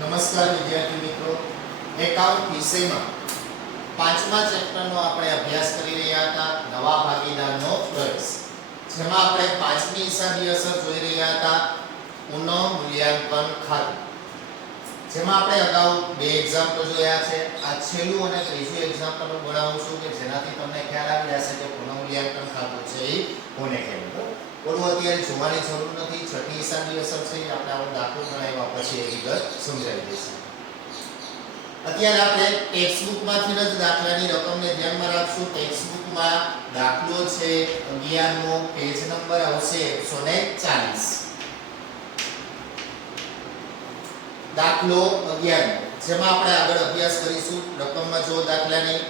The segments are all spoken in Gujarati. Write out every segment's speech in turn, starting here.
નમસ્કાર વિદ્યાર્થી મિત્રો, એકાઉન્ટ વિષયમાં પાંચમા ચેપ્ટરનો આપણે અભ્યાસ કરી રહ્યા હતા. નવા ભાગીદારનો પ્રવેશ, જેમાં આપણે પાંચમી હિસાબી અસર જોઈ રહ્યા હતા. પુનઃ મૂલ્યાંકન ખાતું, જેમાં આપણે અગાઉ બે એક્ઝામ્પલ જોયા છે. આ છેલ્લું અને ત્રીજું એક્ઝામ્પલ હું ભણાવું છું કે જેનાથી તમને ખ્યાલ આવી જશે કે પુનઃ મૂલ્યાંકન ખાતું છે એ કોને કહેવાય. ઓલું અત્યારે જોવાની જરૂર નથી. છઠ્ઠી હિસાબી અસર છે આપણે આવો દાખલો ગણાવ્યા પછી એ વિગત સમજાવી દઈશું. અત્યારે આપણે ટેક્સ્ટબુકમાંથી જ દાખલાની રકમને ધ્યાનમાં રાખશું. ટેક્સ્ટબુકમાં દાખલો છે 11મો, પેજ નંબર આવશે 140. દાખલો 11, જેમાં આપણે આગળ અભ્યાસ કરીશું. રકમમાં જો દાખલાની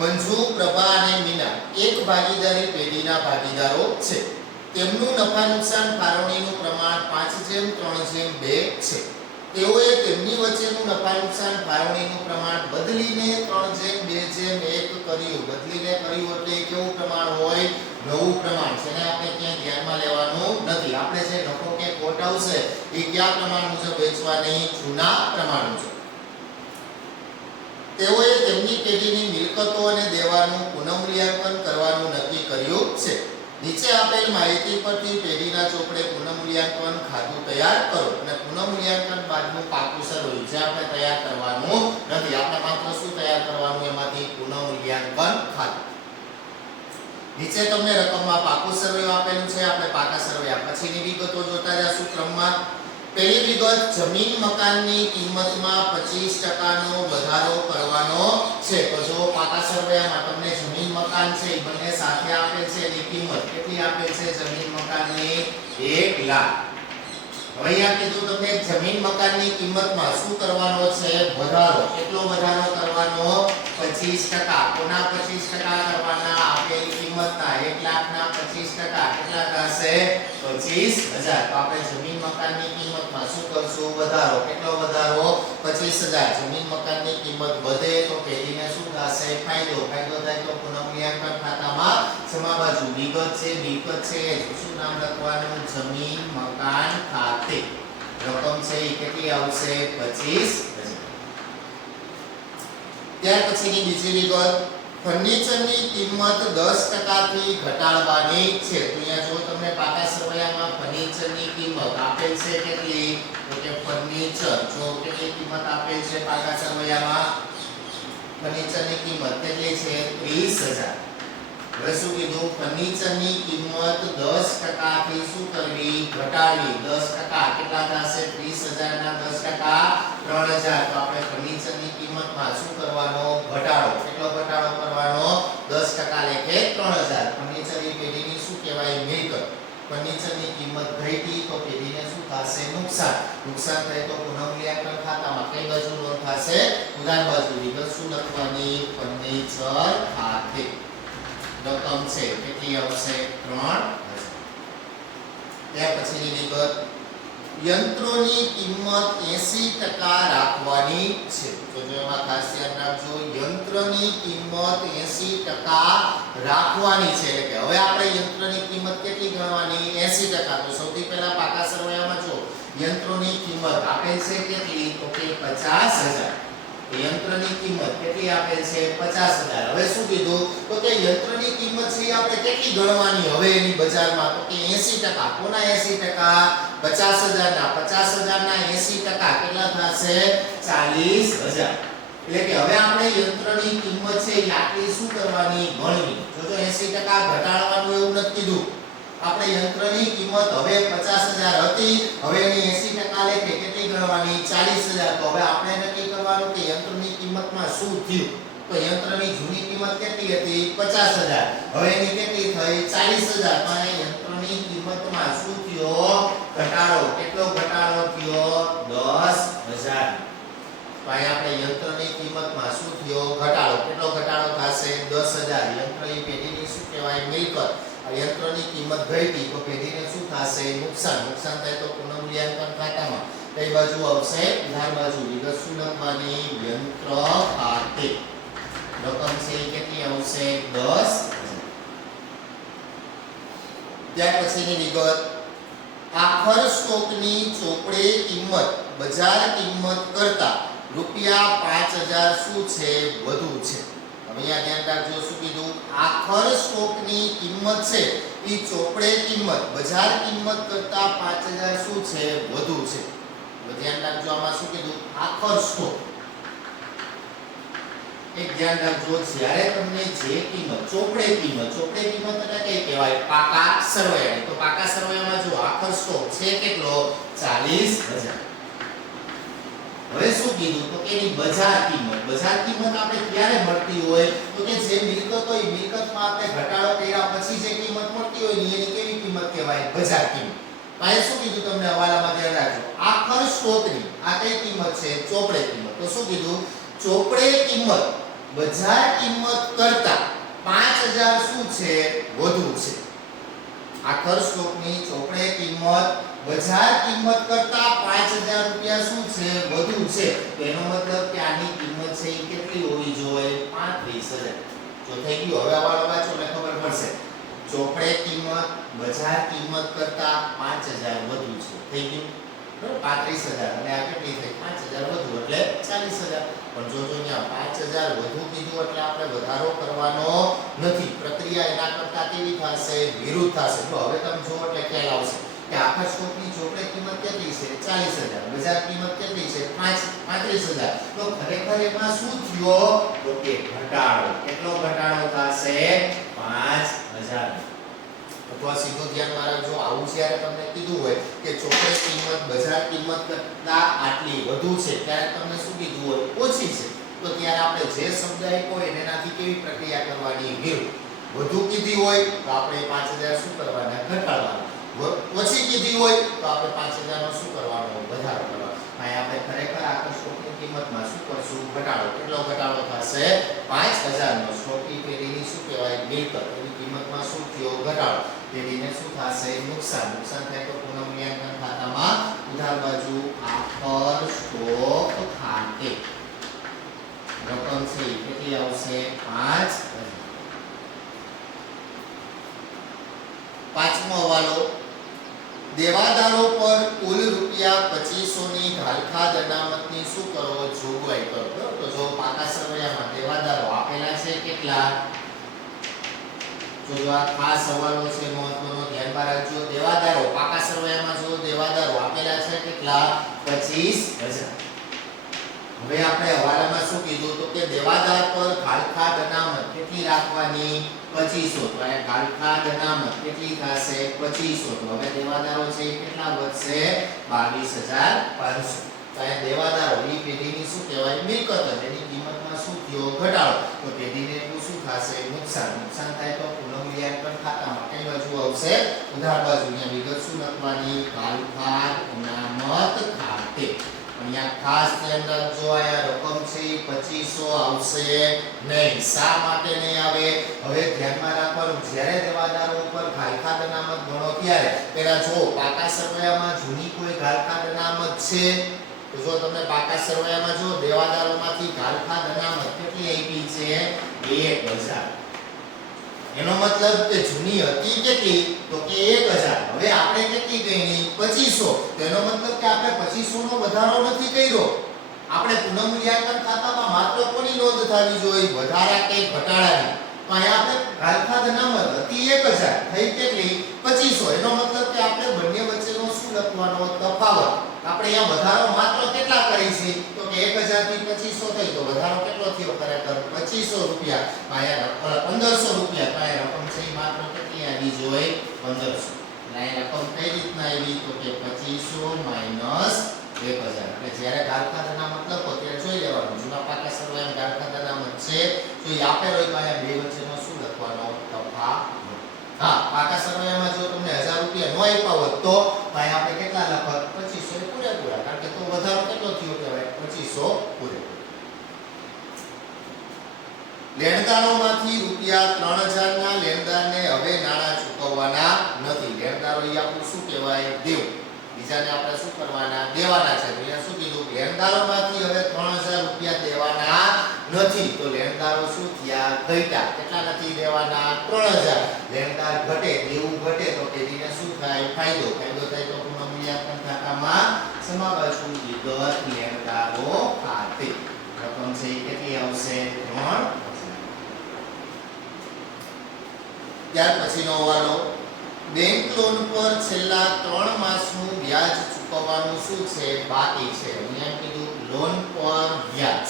મંજુ, પ્રભા અને મીના એક ભાગીદારી પેઢીના ભાગીદારો છે. તેમનું નફા નુકસાન ફાળવણીનું પ્રમાણ 5:3:2 છે. તેઓએ તેમની વચ્ચેનું નફા નુકસાન ફાળવણીનું પ્રમાણ બદલીને 3:2:1 કર્યું. બદલીને કર્યું એટલે કેવું પ્રમાણ હોય? નવું પ્રમાણ, જેને આપણે ક્યાં ધ્યાનમાં લેવાનું નથી. આપણે જે નફો કે ખોટ આવશે એ કયા પ્રમાણ મુજબ વેચવાની? જૂના પ્રમાણ મુજબ. તેઓએ તેમની પેઢીની મિલકતો અને દેવાનું પુનઃમૂલ્યાંકન કરવાનું નક્કી કર્યું છે. નીચે આપેલ માહિતી પરથી પેઢીના ચોપડે પુનઃમૂલ્યાંકન ખાતું તૈયાર કરો અને પુનઃમૂલ્યાંકન બાદનું પાકું સરવૈયું, જે આપણે તૈયાર કરવાનું નથી. આપણે માત્ર શું તૈયાર કરવાનું? એમાંથી પુનઃમૂલ્યાંકન ખાતું. નીચે તમને રકમમાં પાકું સરવૈયું આપેલું છે. આપણે પાકા સરવૈયા પછીની વિગતો જોતા જશું ક્રમમાં. પહેલી વિગત, જમીન મકાનની કિંમતમાં 25% નો વધારો કરવાનો છે. તો જો પાકા સરવૈયામાં તમને જમીન મકાન છે એ બંને સાથે આપેલ છે. એની કિંમત કેટલી આપેલ છે? જમીન મકાનની 1 લાખ. હવે અહીંયા કીધું તમને જમીન મકાનની કિંમતમાં શું કરવાનો છે? વધારો. કેટલો વધારો કરવાનો? 25%. કોના 25% કરવાના? આપેલી કિંમતના 1 લાખના 25%. કેટલા થશે? 25,000. તો આપણે જમીન મકાનની કિંમતમાં શું કરશું? વધારો. કેટલો વધારો? 25,000. જમીન મકાનની કિંમત વધે તો પેઢીને શું થશે? ફાયદો. ફાયદો થાય તો પુનઃમૂલ્યાંકન ખાતામાં જમા બાજુ વિગત છે, મિલકત છે, શું નામ લખવાનું? જમીન મકાન ખાતે. રકમ છે એ કેટલી આવશે? 25,000. ત્યાર પછીની બીજી વિગત, ફર્નિચરની કિંમત 10% થી ઘટાડવાની છે. તો અહીંયા જો તમને પાકા સરવૈયામાં ફર્નિચરની કિંમત આપેલ છે કેટલી? તો કે ફર્નિચર જો કેટલી કિંમત આપેલ છે પાકા સરવૈયામાં? ફર્નિચરની કિંમત કેટલી છે? 30,000. હવે શું કીધું? ફર્નિચરની કિંમત 10% થી શું કરવી? ઘટાડવી. 10%. કેટલા થશે? 30,000 ના 10%? 3,000. તો આપણે ફર્નિચરની કિંમતમાં શું કરવાનો? ઘટાડો. કેટલો ઘટાડો કરવાનો? 10% લેખે 3,000. ફર્નિચરની પેઢીની શું કહેવાય? મિલકત. ફર્નિચરની કિંમત ઘટી તો પેઢીને શું થશે? નુકસાન. નુકસાન થાય તો પુનઃમૂલ્યાંકન ખાતામાં કઈ બાજુ નોંધ થશે? ઉધાર બાજુ. વિગત શું લખવાની? ફર્નિચર ખાતે. રકમ છે કેટલી આવશે? 3,000. ત્યાર પછીની વિગત, યંત્રોની કિંમત 80% રાખવાની છે. તો જો એમાં ખાસ ધ્યાન રાખજો, યંત્રની કિંમત 80% રાખવાની છે. એટલે કે હવે આપણે યંત્રની કિંમત કેટલી ગણવાની? 80%. તો સૌથી પહેલા પાકા સરવૈયામાં જો યંત્રોની કિંમત આપેલ છે કેટલી? તો કે 50,000. યંત્રની કિંમત કેટલી આપેલ છે? 50,000. હવે શું કીધું? તો કે યંત્રની કિંમત છે આપણે કેટલી ગણવાની હવે એની બજારમાં? તો કે 80%. કોના 80%? 50,000 ના. 50,000 ના 80% કેટલા થશે? 40,000. એટલે કે હવે આપણે યંત્રની કિંમત છે એ આટલી શું કરવાની? ગણવી. જો 80% ઘટાડવાનું એવું નથી કીધું. આપણે યંત્રની કિંમત હવે 50,000 હતી, હવે એની 80% લેખે કેટલી ગણવાની? 40,000. તો હવે આપણે નક્કી કરવાનું કે યંત્રની કિંમતમાં શું થયું? તો યંત્રની જૂની કિંમત કેટલી હતી? 50,000. હવે એની કેટલી થઈ? 40,000. તો આ યંત્રની કિંમતમાં શું થયો? ઘટાડો. કેટલો ઘટાડો થયો? 10,000. તો અહીં આપણે યંત્રની કિંમતમાં શું થયો? ઘટાડો. કેટલો ઘટાડો થશે? 10,000. યંત્રની પેઢીની શું કહેવાય? મિલકત. યંત્રની કિંમત ઘટી તો પેઢીને શું થશે? નુકસાન. નુકસાન થાય તો પુનઃમૂલ્યાંકન ખાતામાં કઈ બાજુ આવશે? ઉધાર બાજુ. વિગત શું લખવાની? યંત્ર ખાતે. રકમ છે કેટલી આવશે? 10,000. ત્યાર પછીની વિગત, આખર સ્ટોકની ચોપડે કિંમત બજાર કિંમત કરતા રૂપિયા 5000 શું છે વધુ છે. અહીંયા ધ્યાન રાખજો શું કીધું આખર સ્ટોકની કિંમત છે ઈ ચોપડે કિંમત બજાર કિંમત કરતા 5000 શું છે વધુ છે. તો ધ્યાન રાખજો આમાં શું કીધું આખર સ્ટોક. એક ધ્યાન રાખજો જ્યારે તમને જે કિંમત ચોપડે કિંમત એટલે કઈ કહેવાય પાકા સરવૈયાની. તો પાકા સરવૈયામાં જો આખર સ્ટોક છે કેટલો 40000. હવે શું કીધું તો કે એની બજાર કિંમત આપણે ક્યારે મળતી હોય તો કે જે મિલકત હોય મિલકતમાં આપણે ઘટાડો કર્યા પછી જે કિંમત મળતી હોય ને એની કેવી કિંમત કહેવાય બજાર કિંમત. અહીં શું કીધું તમને હવાલામાં ધ્યાન રાખજો આખર સ્ટોકની આ કઈ કિંમત છે ચોપડે કિંમત. તો શું કીધું ચોપડે કિંમત બજાર કિંમત કરતા 5000 શું છે વધુ છે. આખર સ્ટોકની ચોપડે કિંમત બજાર કિંમત કરતા 5000 રૂપિયા શું છે વધુ છે. તો એનો મતલબ કે આની કિંમત છે એ કેટલી હોવી જોઈએ 35000. જો થઈ ગયું હવે આવાળો વાંચો એટલે ખબર પડશે. ચોપડે કિંમત બજાર કિંમત કરતા 5000 વધુ છે. થઈ ગયું બરાબર 35000 અને આ કેટલી થઈ 5000 વધુ એટલે 40000. પણ જોજો અહીંયા 5000 વધુ કીધું એટલે આપણે વધારો કરવાનો નથી. પ્રક્રિયા એના કરતા કેવી થશે વિરુદ્ધ થશે. તો હવે તમે જો એટલે ખ્યાલ આવશે કે આખા સ્ટોકની ચોપડે કિંમત કેટલી છે 40000 બજાર કિંમત કેટલી છે 35000. તો ખરેખર એમાં શું થયો તો કે ઘટાડો. કેટલો ઘટાડો થશે 5000. અથવા સીધું ધ્યાનમાં રાખજો આવું જ્યારે તમને કીધું હોય કે ચોપડે કિંમત બજાર કિંમત કરતા આટલી વધુ છે ત્યારે તમને શું કીધું હોય ઓછી છે. તો ત્યારે આપણે જે શબ્દ આપ્યો હોય એનાથી કેવી પ્રક્રિયા કરવાની વિરુદ્ધ. વધુ કીધી હોય તો આપણે 5000 શું કરવાના ઘટાડવાના. ઓછી કીધી હોય તો આપણે 5000 નો શું કરવાનો વધારો કરવાનો. અહીં આપણે ખરેખર આખા સ્ટોકની કિંમતમાં શું કરશું ઘટાડો. કેટલો ઘટાડો થશે 5000 નો. સ્ટોકની પેઢીની શું કહેવાય મિલકત એની કિંમતમાં શું થયો ઘટાડો. પેઢીને શું થશે નુકસાન થાય તો પુનઃમૂલ્યાંકન ખાતામાં ઉધાર બાજુ આખર સ્ટોક ખાતે રકમ છે કેટલી આવશે 5000. પાંચમો હવાલો દેવાદારો પર કુલ રૂપિયા 2500 ની ઘાલખાદ અનામતની શું કરો જોગવાઈ કરો. તો જો પાકા સરવૈયામાં દેવાદારો આપેલા છે કેટલા જો આ ખાસ સવાલો છે મહત્વનો ધ્યાનમાં રાખજો. દેવાદારો પાકા સરવૈયામાં જો દેવાદારો આપેલા છે કેટલા 25000. હવે આપણે હવાલામાં શું કીધું તો કે દેવાદાર પર ઘાલખાદ અનામત કેટલી રાખવાની 2500. તો આ ઘાલખાદ અનામત કેટલી થશે 2500. તો હવે દેવાદારો છે કેટલા વધશે 22500. તો આ દેવાદારો ની પેઢીની શું કહેવાય મિલકત એની કિંમતમાં શું થયો ઘટાડો. તો પેઢીને શું થશે નુકસાન થાય તો પુનઃમૂલ્યાંકન ખાતામાં કઈ બાજુ આવશે ઉધાર બાજુ. અહીંયા વિગત શું લખવાની ઘાલખાદ અનામત ખાતે. અહીંયા ખાસ ધ્યાન રાખજો આ રકમ છે 2500 આવશે નહીં. શા માટે નહીં આવે હવે ધ્યાનમાં રાખવાનું. જ્યારે દેવાદારો ઉપર ઘાલખાદ અનામત ગણો ત્યારે પેલા જો પાકા સરવૈયામાં જૂની કોઈ ઘાલખાદ અનામત છે તો જો તમને પાકા સરવૈયામાં જો દેવાદારોમાંથી ઘાલખાદ અનામત કેટલી આપી છે 1000. એનો મતલબ કે જૂની હતી કેટલી તો કે 1000. હવે આપણે કેટલી ગણી 2500. તો એનો મતલબ કે આપણે 2500 નો વધારો નથી કર્યો. આપણે પુનઃમૂલ્યાંકન ખાતામાં માત્ર કોની નોંધ થવી જોઈએ વધારા કે ઘટાડાની. તો અહીંયા આપણે ઘાલખાદ અનામત હતી 1000 થઈ કેટલી 2500. એનો મતલબ કે આપણે બંને વચ્ચેનો શું લખવાનો તફાવત. આપણે અહીંયા વધારો માત્ર કેટલા કરી છે તો કે 1000 થી 2500 થઈ તો વધારો કેટલો થયો ખરેખર 2500 રૂપિયા. અહીંયા 1500 રૂપિયા. તો આ રકમ છે માત્ર કેટલી આવી જોઈએ 1500. એટલે આ રકમ કઈ રીતના આવી તો કે 2500 માઈનસ 1000. એટલે જ્યારે ઘાલખાદ અનામત લખો ત્યારે જોઈ લેવાનું જૂના પાકા સરવૈયામાં ઘાલખાદ અનામત છે તો એ આપેલો હોય તો અહીંયા બે વચ્ચેનો શું લખવાનો તફાવત. હા પાકા સરવૈયામાં જો તમને 1000 રૂપિયા નો આપ્યા હોત તો અહીંયા આપણે કેટલા લખત 2500 પૂરેપૂરા. કારણ કે તો વધારો કેટલો થયો કહેવાય 2500 પૂરેપૂરા. લેણદારોમાંથી રૂપિયા 3000 ના લેણદારને હવે નાણાં ચૂકવવાના નથી. લેણદારો એ આપણું શું કહેવાય દેવ. બીજાને આપણે શું કરવાના દેવાના છે. અહીંયા શું કીધું લેણદારોમાંથી હવે 3000 રૂપિયા દેવાના નથી. તો લેણદારો શું થયા ઘટ્યા. કેટલા નથી દેવાના? 3000. લેણદાર ઘટે, દેવું ઘટે તો પેઢીને શું થાય? ફાયદો. ફાયદો થાય તો પુનઃમૂલ્યાંકન ખાતામાં શેમાં બાજુ? વિગત લેણદારો ખાતે. રકમ છે એ કેટલી આવશે? 3000. ત્યાર પછીનો હવાલો, બેંક લોન પર છેલ્લા 3 માસનું વ્યાજ ચૂકવવાનું શું છે? બાકી છે. અહીંયા કીધું લોન પર વ્યાજ.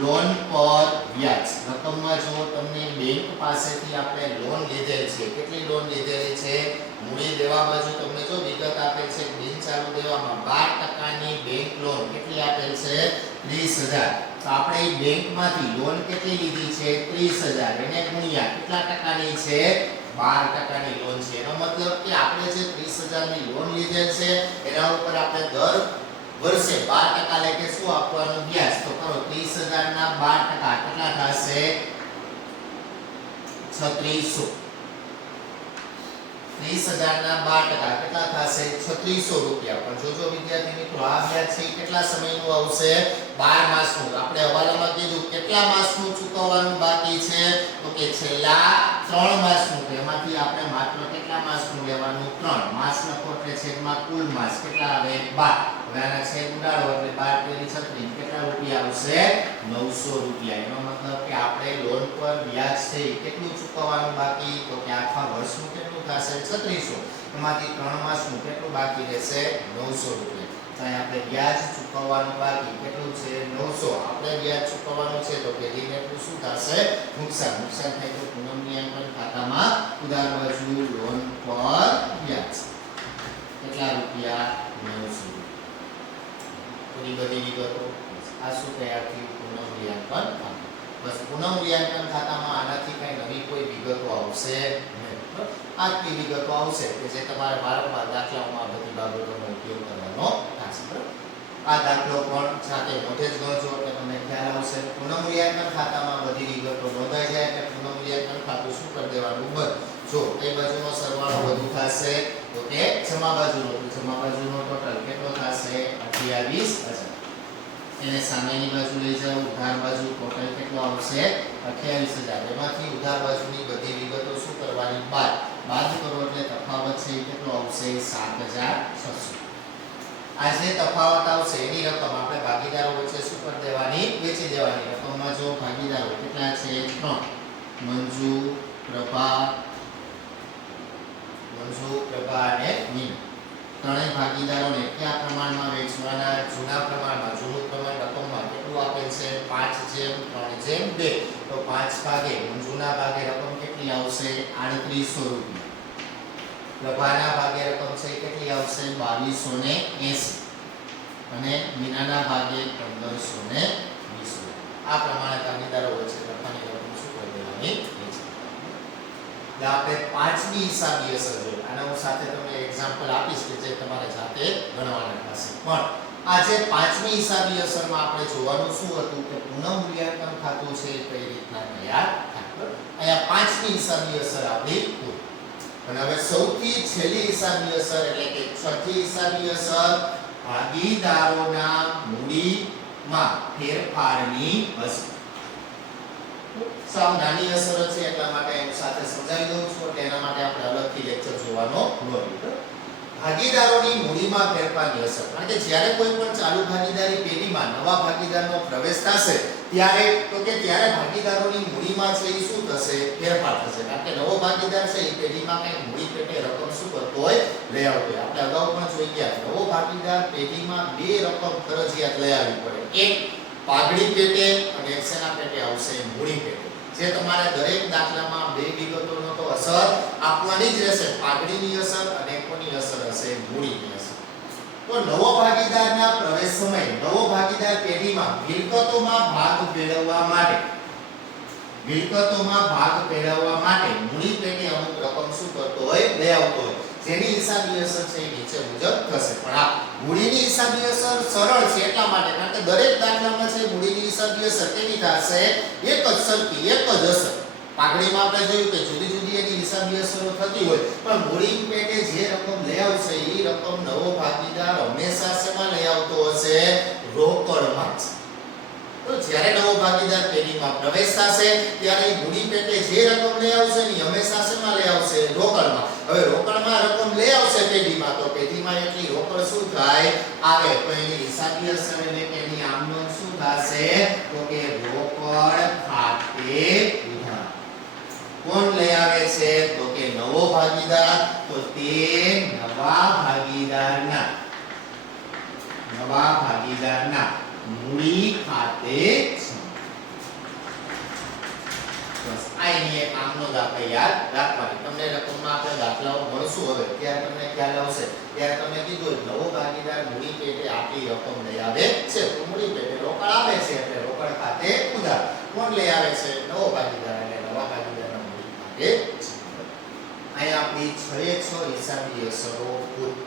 લોન પર વ્યાજ. રકમમાં જો તમને બેંક પાસેથી આપણે લોન લીધેલ છે. કેટલી લોન લીધેલી છે? મૂડી દેવા બાજુ તમને જો વિગત આપેલ છે. બિન ચાલુ દેવામાં 12% બેંક લોન કેટલી આપેલ છે? 30000. તો આપણે એ બેંકમાંથી લોન કેટલી લીધી છે? 30000. એને ગુણ્યા કેટલા ટકાની છે? 12%ની લોન છે. એનો મતલબ કે આપણે જે 30000 ની લોન લીધેલ છે એના ઉપર આપણે દર વર્ષે 12% લેખે શું આપવાનું? વ્યાજ. તો કરો 30000 ના 12% કેટલા થશે? 3600. 30000 ના 12% કેટલા થશે? 3600 રૂપિયા. પણ જોજો વિદ્યાર્થી મિત્રો, આ વ્યાજ છે કેટલા સમયનું આવશે? 12 માસનું. આપણે હવાલામાં કીધું કેટલા માસનું ચૂકવવાનું બાકી છે? તો કે છેલ્લા 3 માસનું. એમાંથી આપણે માત્ર કેટલા માસનું લેવાનું? 3 માસ લખો એટલે છેદમાં કુલ માસ કેટલા આવે? 12. હવે આના છેદ ઉડાડો એટલે 12 * 36 કેટલા રૂપિયા આવશે? 900 રૂપિયા. એનો મતલબ કે આપણે લોન પર વ્યાજ છે કેટલું ચૂકવવાનું બાકી? તો કે આખા વર્ષનું કેટલું થશે? 3600. એમાંથી 3 માસનું કેટલું બાકી રહેશે? 900 રૂપિયા. તો અહીં આપણે વ્યાજ ચૂકવવાનું બાકી કેટલું છે? 900. આપણે વ્યાજ ચૂકવવાનું છે તો પેઢીને એટલું શું થશે? નુકસાન. નુકસાન થાય તો પુનઃમૂલ્યાંકન ખાતામાં ઉધાર બાજુ લોન પર વ્યાજ કેટલા રૂપિયા? 900. પૂરી બધી વિગતો. આ શું તૈયાર થયું? પુનઃમૂલ્યાંકન ખાતું. બસ પુનઃમૂલ્યાંકન ખાતામાં આનાથી કઈ નવી કોઈ વિગતો આવશે નહીં. આ જ વિગતો આવશે કે જે તમારે વારંવાર દાખલાઓમાં બધી બાબતોનો ઉપયોગ કરવાનો થશે. આ દાખલો પણ સાથે મોઢે જ ગણજો એટલે તમને ખ્યાલ આવશે. પુનઃમૂલ્યાંકન ખાતામાં બધી વિગતો નોંધાઈ જાય એટલે પુનઃમૂલ્યાંકન ખાતું શું કરી દેવાનું? બંધ. જો એ બાજુનો સરવાળો વધુ થશે તો કે જમા બાજુનો. જમા બાજુનો ટોટલ કેટલો થશે? 28000. એને સામેની બાજુ લઈ જાવ. ઉધાર બાજુ ટોટલ કેટલો આવશે? 28000. એમાંથી ઉધાર બાજુની બધી વિગતો શું કરવાની? બાદ કરો એટલે તફાવત છે એ કેટલો આવશે? 7600. આ જે તફાવત આવશે એની રકમ આપણે ભાગીદારો વચ્ચે શું કરી દેવાની? વેચી દેવાની. રકમમાં જો ભાગીદારો કેટલા છે? 3. મંજુ, પ્રભા અને મીના. ત્રણેય ભાગીદારોને કયા પ્રમાણમાં વેચવાના? જૂના પ્રમાણમાં. જૂનું પ્રમાણ રકમમાં કેટલું આપેલ છે? 5/3/2. તો 5 ભાગે મંજુના ભાગે રકમ કેટલી આવશે? 3800 રૂપિયા. પ્રભાના ભાગે રકમ છે કેટલી આવશે? 2280. અને મીનાના ભાગે 1520. આ પ્રમાણે ભાગીદારો વચ્ચે નફાની રકમ શું કરી દેવાની? એટલે આપણે 5મી હિસાબી અસર જોઈએ. આના હું સાથે તમને એક્ઝામ્પલ આપીશ કે જે તમારે જાતે ગણવાના થશે. પણ આ જે 5મી હિસાબી અસરમાં આપણે જોવાનું શું હતું કે પુનઃમૂલ્યાંકન ખાતું છે એ કઈ રીતના તૈયાર થાય. અહીંયા 5મી હિસાબી અસર આપણી પૂરી. અને હવે સૌથી છેલ્લી હિસાબી અસર એટલે કે 6ઠી હિસાબી અસર ભાગીદારોના મૂડીમાં ફેરફારની અસર. સાવ નાની અસર છે એટલા માટે હું સાથે સમજાવી દઉં છું એટલે એના માટે આપણે અલગથી લેક્ચર જોવાનો નથી. ભાગીદારોની મૂડીમાં ફેરફારની અસર. કારણ કે જ્યારે કોઈ પણ ચાલુ ભાગીદારી પેઢીમાં નવા ભાગીદારનો પ્રવેશ થશે ત્યારે ભાગીદારોની મૂડીમાં છે એ શું થશે? ફેરફાર થશે. કારણ કે નવો ભાગીદાર છે એ પેઢીમાં કંઈક મૂડી પેટે રકમ શું કરતો હોય? લઈ આવતો હોય. આપણે અગાઉ પણ જોઈ ગયા નવો ભાગીદાર પેઢીમાં 2 રકમ ફરજિયાત લઈ આવવી પડે. એક પાઘડી પેટે અને એક શેના પેટે આવશે? મૂડી પેટે. જે તમારે દરેક દાખલામાં 2 વિગતોનો તો અસર આપવાની જ રહેશે. પાઘડીની અસર અને કોની અસર હશે? મૂડીની અસર. તો નવો ભાગીદારના પ્રવેશ સમયે નવો ભાગીદાર પેઢીમાં મિલકતોમાં ભાગ મેળવવા માટે મૂડી પેટે અમુક રકમ શું કરતો હોય? લઈ આવતો હોય. જેની હિસાબી અસર છે એ નીચે મુજબ થશે. પણ આ મૂડીની હિસાબી અસર સરળ છે એટલા માટે કારણ કે દરેક દાખલામાં છે મૂડીની હિસાબી અસર કેવી થશે? એક જ સરખી, એક જ અસર. પાઘડીમાં આપણે જોયું કે જુદી જુદી એની હિસાબી અસરો થતી હોય પણ મૂડી પેટે જે રકમ લઈ આવશે એ રકમ નવો ભાગીદાર હંમેશા શેમાં લઈ આવતો હશે? રોકડમાં. જ્યારે નવો ભાગીદાર પેઢીમાં પ્રવેશ થશે ત્યારે મૂડી પેટે જે રકમ લઈ આવશે ને હંમેશા શેમાં લઈ આવશે? રોકડમાં. હવે રોકડમાં રકમ લઈ આવશે પેઢીમાં, તો પેઢીમાં એટલી રોકડ શું થાય? આવે. તો એની હિસાબી અસર એટલે કે એની આમનો શું થશે? તો કે રોકડ ખાતે ઉધાર. કોણ લઈ આવે છે? તો કે નવો ભાગીદાર. તો તે નવા ભાગીદારના મૂડી ખાતે બસ આ એની એક આમનો દાખલા યાદ રાખવાની. તમને રકમમાં આપણે દાખલાઓ ભણશું હવે ત્યારે તમને ખ્યાલ આવશે. ત્યારે તમને કીધું નવો ભાગીદાર મૂડી પેટે આટલી રકમ લઈ આવે છે, તો મૂડી પેટે રોકડ આવે છે એટલે રોકડ ખાતે ઉધાર. કોણ લઈ આવે છે? નવો ભાગીદાર. એટલે નવા ભાગીદારના મૂડી ખાતે. અહીંયા આપણી 6 એ 6 હિસાબી અસરો પૂરી.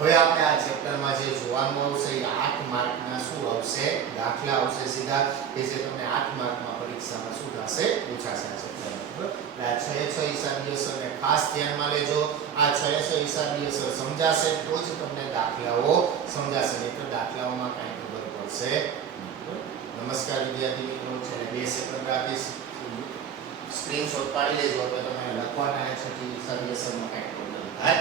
હવે આપણે આ ચેપ્ટરમાં જે જોવાનું આવશે એ 8 માર્કના શું આવશે? દાખલા આવશે સીધા, કે જે તમને 8 માર્કમાં પરીક્ષામાં શું થશે? પૂછાશે આ ચેપ્ટરમાં. બરાબર. આ 6 એ 6 હિસાબી અસરને ખાસ ધ્યાનમાં લેજો. આ 6 એ 6 હિસાબી અસર સમજાશે તો જ તમને દાખલાઓ સમજાશે, નહીં તો દાખલાઓમાં કાંઈ ખબર પડશે નહીં. નમસ્કાર વિદ્યાર્થી મિત્રો, છેલ્લે 2 સેકન્ડ રાખીશ. સ્ક્રીનશોટ પાડી લેજો તો તમે લખવાના 6 હિસાબી અસરમાં કાંઈ પ્રોબ્લેમ થાય